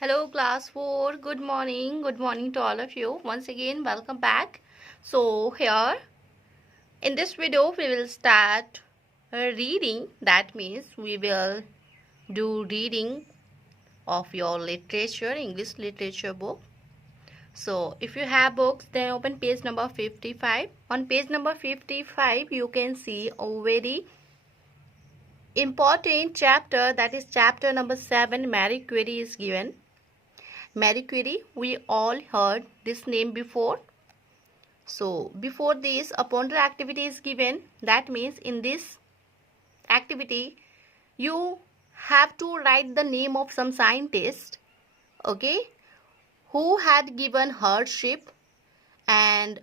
Hello class 4, good morning. Good morning to all of you. Once again, welcome back. So here in this video we will start reading. That means we will do reading of your literature, English literature book. So if you have books, then open page number 55. On page number 55 you can see a very important chapter, that is chapter number 7, Marie Curie is given. Marie Curie, we all heard this name before. So before this, a ponder activity is given. That means in this activity you have to write the name of some scientist, okay, who had given her ship, and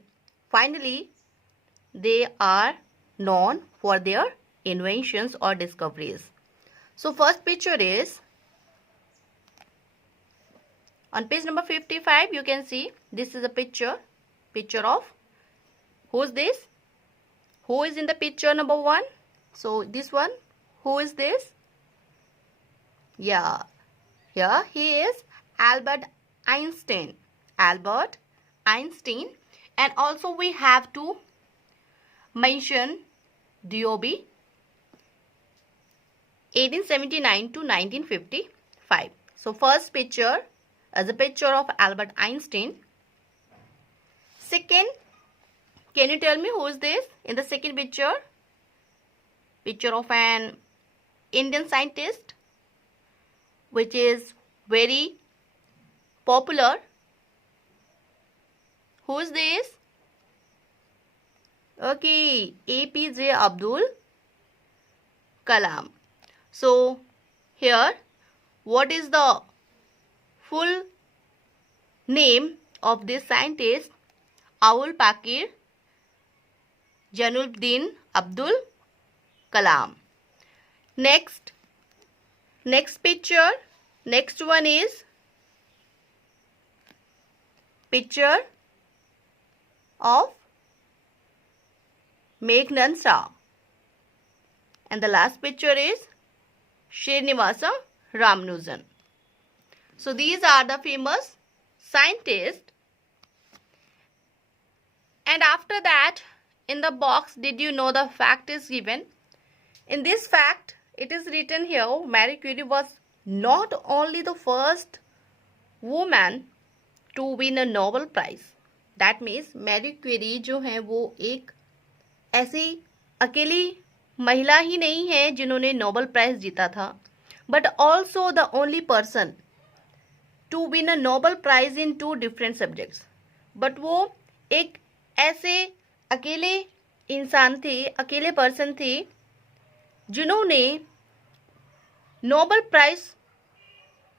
finally they are known for their inventions or discoveries. So first picture is on page number 55. You can see this is a picture of who's this, who is in the picture number 1. So this one, who is this? Yeah, here he is, Albert Einstein. And also we have to mention DOB 1879 to 1955. So first picture is a picture of Albert Einstein. Second, can you tell me who is this in the second picture? Picture of an Indian scientist which is very popular. Who is this? Okay, APJ Abdul Kalam. So here, what is the full name of this scientist? Abul Pakir Jainuddin Abdul Kalam. Next picture, next one is picture of Meghnad Shah, and the last picture is Srinivasa Ramanujan. So these are the famous scientists. And after that, in the box, did you know the fact is given? In this fact, it is written here, Marie Curie was not only the first woman to win a Nobel Prize. That means Marie Curie जो है वो एक ऐसी अकेली महिला ही नहीं है जिन्होंने नोबेल प्राइज जीता था, but also the only person to win a Nobel Prize in 2 different subjects. But वो एक ऐसे अकेले इंसान थे, अकेले पर्सन थे जिन्होंने नोबेल प्राइज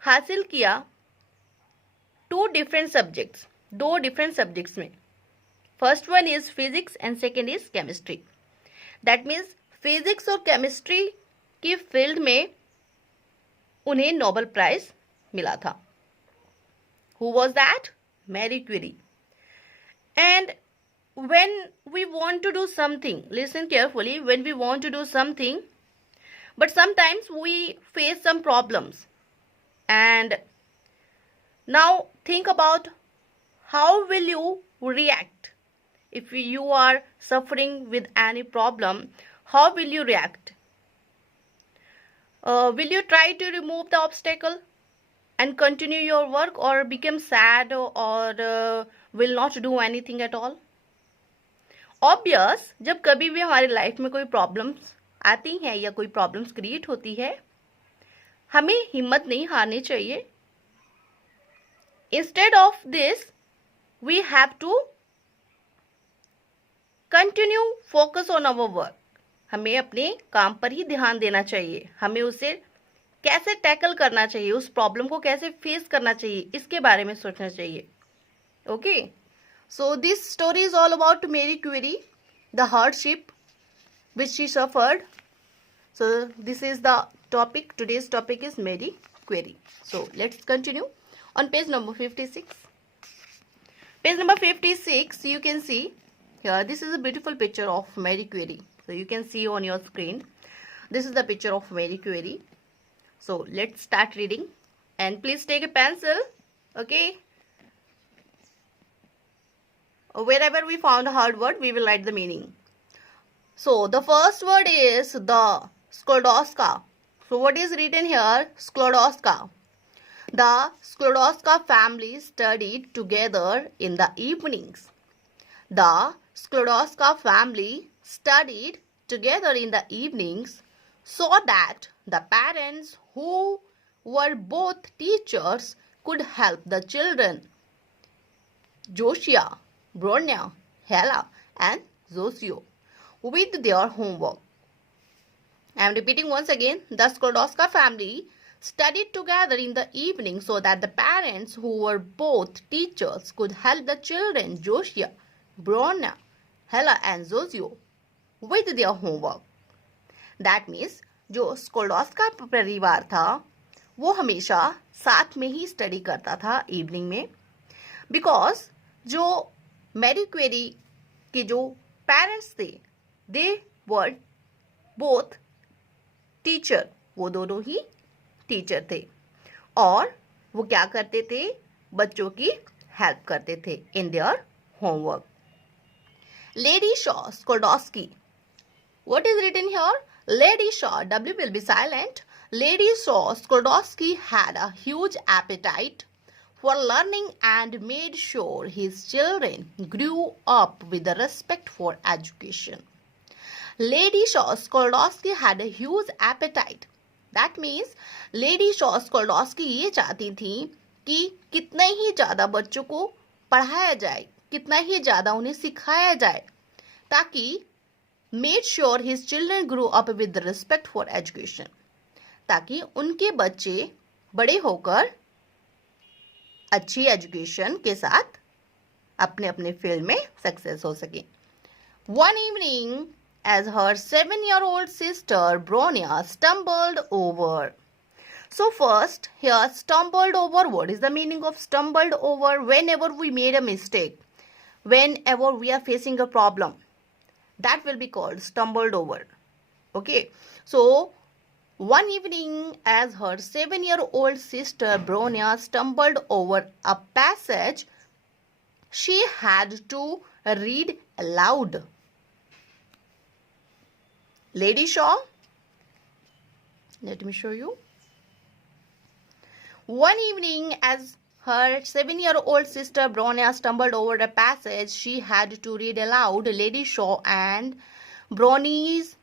हासिल किया 2 different subjects, 2 different subjects में. First one is physics and second is chemistry. That means physics और chemistry की फील्ड में उन्हें नोबेल प्राइज मिला था. Who was that? Marie Curie. And when we want to do something, listen carefully, when we want to do something, but sometimes we face some problems, and now think about how will you react if you are suffering with any problem. How will you react? Will you try to remove the obstacle and continue your work, or become sad, or will not do anything at all? Obvious, जब कभी भी हमारी life में कोई problems आती हैं या कोई प्रॉब्लम्स क्रिएट होती है, हमें हिम्मत नहीं हारनी चाहिए. Instead of this we have to continue focus on our work. हमें अपने काम पर ही ध्यान देना चाहिए. हमें उसे कैसे टैकल करना चाहिए, उस प्रॉब्लम को कैसे फेस करना चाहिए, इसके बारे में सोचना चाहिए. Okay, so this story is all about Marie Curie, the hardship which she suffered. So this is the topic. Today's topic is Marie Curie. So let's continue on page number 56. Page number 56, you can see here, this is a beautiful picture of Marie Curie. So you can see on your screen, this is the picture of Marie Curie. So let's start reading And please take a pencil, okay? Wherever we found a hard word, we will write the meaning. So the first word is the Sklodowska. So what is written here? Sklodowska. The Sklodowska family studied together in the evenings. The Sklodowska family studied together in the evenings so that the parents who were both teachers could help the children. Joshua, Bronya, Hela and Zosio with their homework. I am repeating once again. The Sklodowska family studied together in the evening so that the parents who were both teachers could help the children Joshua, Bronya, Hela and Zosio with their homework. That means जो स्कोल्डोस्का परिवार था वो हमेशा साथ में ही study करता था evening में, बिकॉज जो मैरी क्वेरी के जो पेरेंट्स थे दे वर बोथ टीचर, वो दोनों ही टीचर थे और वो क्या करते थे, बच्चों की हेल्प करते थे in their homework. Lady Shaw Sklodowska. What is written here? Lady Shaw, W will be silent. Lady Shaw Sklodowsky had a huge appetite for learning and made sure his children grew up with a respect for education. Lady Shaw Sklodowsky had a huge appetite. That means Lady Shaw Sklodowsky ये चाहती थी कि कितना ही ज़्यादा बच्चों को पढ़ाया जाए, कितना ही ज़्यादा उन्हें सिखाया जाए, ताकि made sure his children grew up with respect for education, ताकि उनके बच्चे बड़े होकर अच्छी एजुकेशन के साथ अपने अपने फील्ड में सक्सेस हो सके. One evening, as her 7-year-old sister Bronya stumbled over. So first, here stumbled over. What is the meaning of stumbled over? Whenever we made a mistake, whenever we are facing a problem, that will be called stumbled over. Okay, so one evening, as her 7-year-old sister Bronya stumbled over a passage she had to read aloud. Lady Shaw, let me show you. One evening, as her 7-year-old sister Bronya stumbled over a passage she had to read aloud. Lady Shaw and Brony's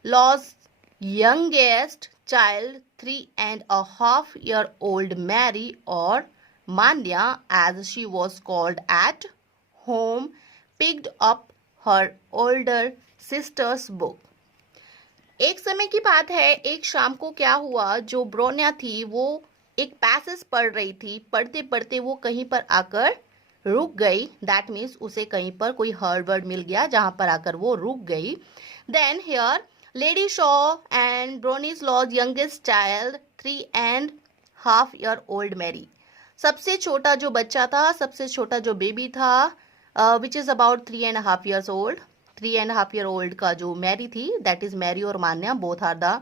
youngest child, 3.5-year-old Mary, or Manya as she was called at home, picked up her older sister's book. एक समय की बात है, एक शाम को क्या हुआ, जो ब्रोन्या थी वो एक पैसेज पढ़ रही थी. पढ़ते पढ़ते वो कहीं पर आकर रुक गई. दैट मीन्स उसे कहीं पर कोई हर्ड वर्ड मिल गया जहां पर आकर वो रुक गई. Then here lady Shaw and Bronis lodge youngest child 3.5-year-old Marie. सबसे छोटा जो बच्चा था, सबसे छोटा जो बेबी था, which is about 3.5 years old. 3.5-year-old का जो मैरी थी, दैट इज मैरी और Manya, both are the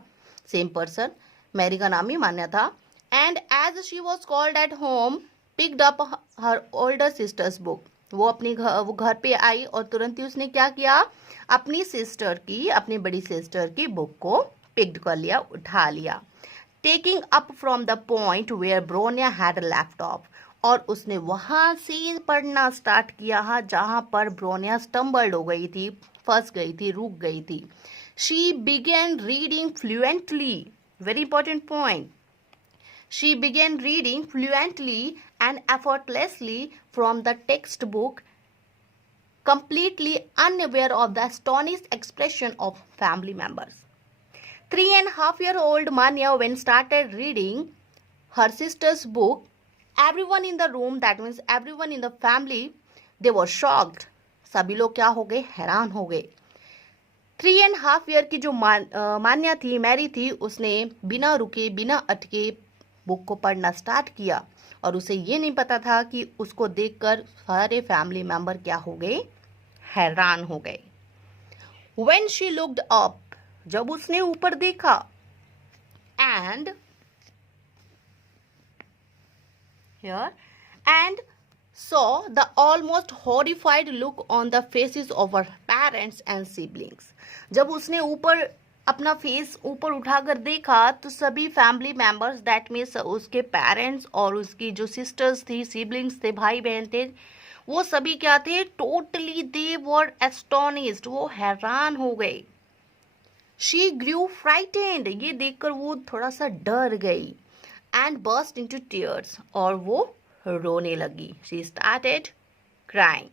same person. Marie का नाम ही मान्या था. And as she was called at home, picked up her older sister's book. वो घर पे आई और तुरंत ही उसने क्या किया, अपनी सिस्टर की, अपनी बड़ी सिस्टर की बुक को पिक्ड कर लिया, उठा लिया. Taking up from the point where Bronya had left off. और उसने वहां से पढ़ना स्टार्ट किया जहां पर ब्रोनिया स्टम्बल्ड हो गई थी, फंस गई थी, रुक गई थी. She began reading fluently. Very important point. She began reading fluently and effortlessly from the textbook, completely unaware of the astonished expression of family members. 3.5-year-old Manya, when started reading her sister's book, everyone in the room, that means everyone in the family, they were shocked. सभी लोग क्या हो गए, हैरान हो गए. 3.5 year की जो मान्या थी, मैरी थी, उसने बिना रुके, बिना अटके बुक को पढ़ना स्टार्ट किया और उसे ये नहीं पता था कि उसको देखकर सारे फैमिली मेंबर क्या हो गए, हैरान हो गए. When she looked up, जब उसने ऊपर देखा, and here and saw the almost horrified look on the faces of her parents and siblings. जब उसने ऊपर अपना फेस ऊपर उठाकर देखा तो सभी फैमिली मेंबर्स, दैट मीन्स उसके पेरेंट्स और उसकी जो सिस्टर्स थी, सिबलिंग्स थे, भाई बहन थे, वो सभी क्या थे, टोटली दे वर एस्टोनिश्ड, वो हैरान हो गए. शी ग्रू फ्राइटेंड, ये देखकर वो थोड़ा सा डर गई. एंड बर्स्ट इनटू टीयर्स, और वो रोने लगी. She started crying.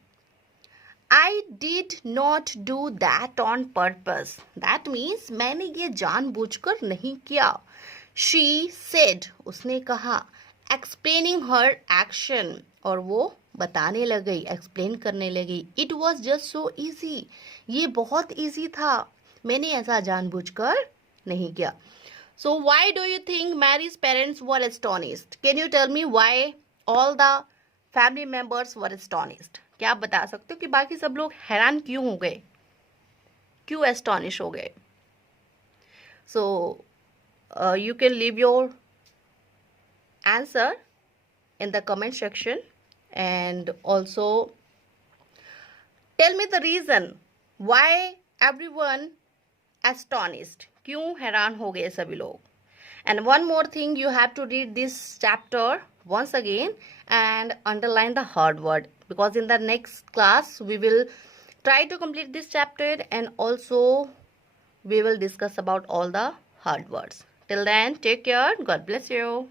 I did not do that on purpose. That means मैंने ये जानबूझकर नहीं किया. She said, उसने कहा, explaining her action, और वो बताने लग गई, एक्सप्लेन करने लगी. It was just so easy. ये बहुत easy था, मैंने ऐसा जानबूझकर नहीं किया. So why do you think Mary's parents were astonished? Can you tell me why all the family members were astonished? क्या आप बता सकते हो कि बाकी सब लोग हैरान क्यों हो गए, क्यों एस्टॉनिश हो गए? So you can leave your answer in the comment section and also tell me the reason why everyone astonished, क्यों हैरान हो गए सभी लोग. And one more thing, you have to read this chapter once again and underline the hard word, because in the next class we will try to complete this chapter and also we will discuss about all the hard words. Till then, take care. God bless you.